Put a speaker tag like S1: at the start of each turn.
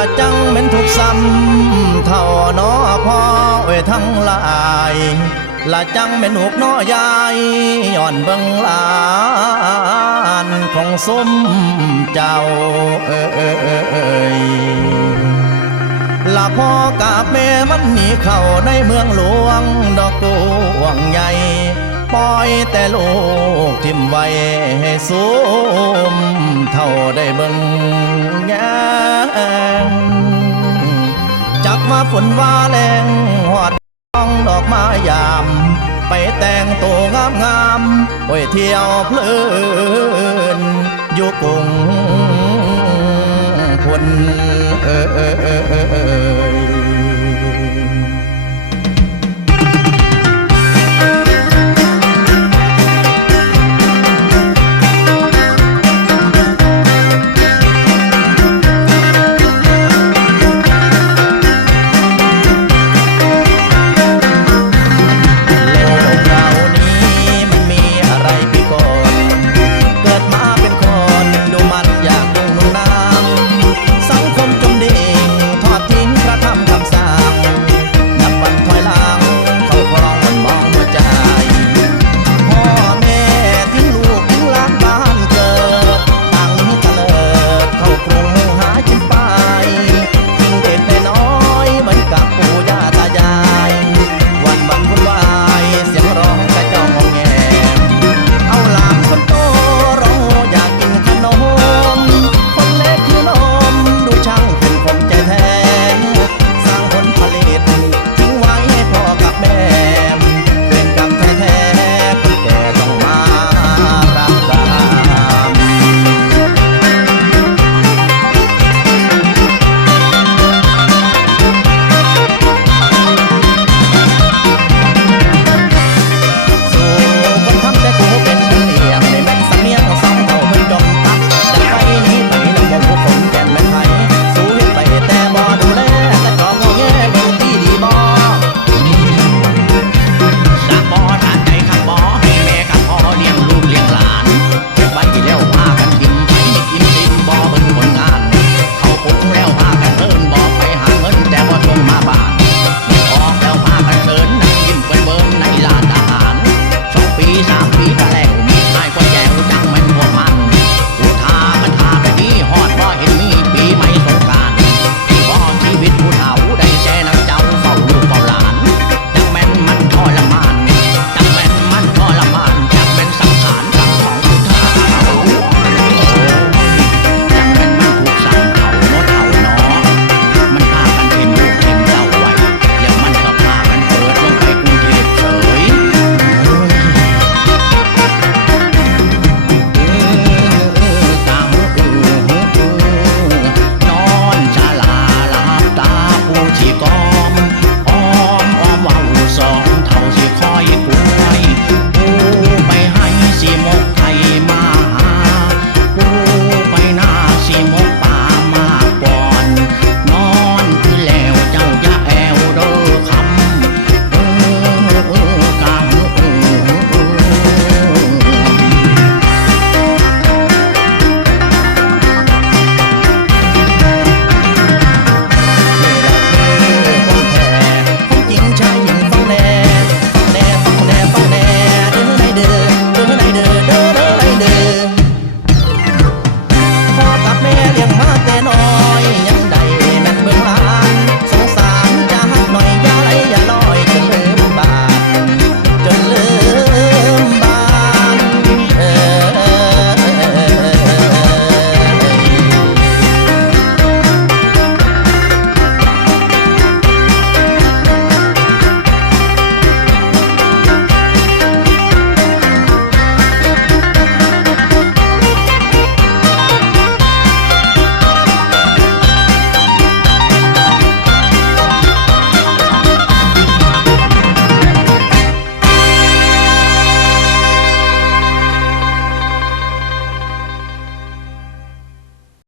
S1: ละจังเป็นทุกซ้ำเท่าหนอพ่อเอ้ทั้งหลายละจังเป็นหกน้อยายย้อนเบิงลานของสมเจ้าเอ้ยละพ่อกับแม่มันหนีเข้าในเมืองหลวงดอกดวงใหญ่ ปล่อยแต่ลูกทิมไว้ให้สูมเท่าได้เบิ่งแยงจักมาฝนว่าแรงหอดต้องดอกไม้ยาม ไปแต่งตัวงามงามๆไปเที่ยวเพลินอยู่กรุงคนเออเออเออเออ Yeah.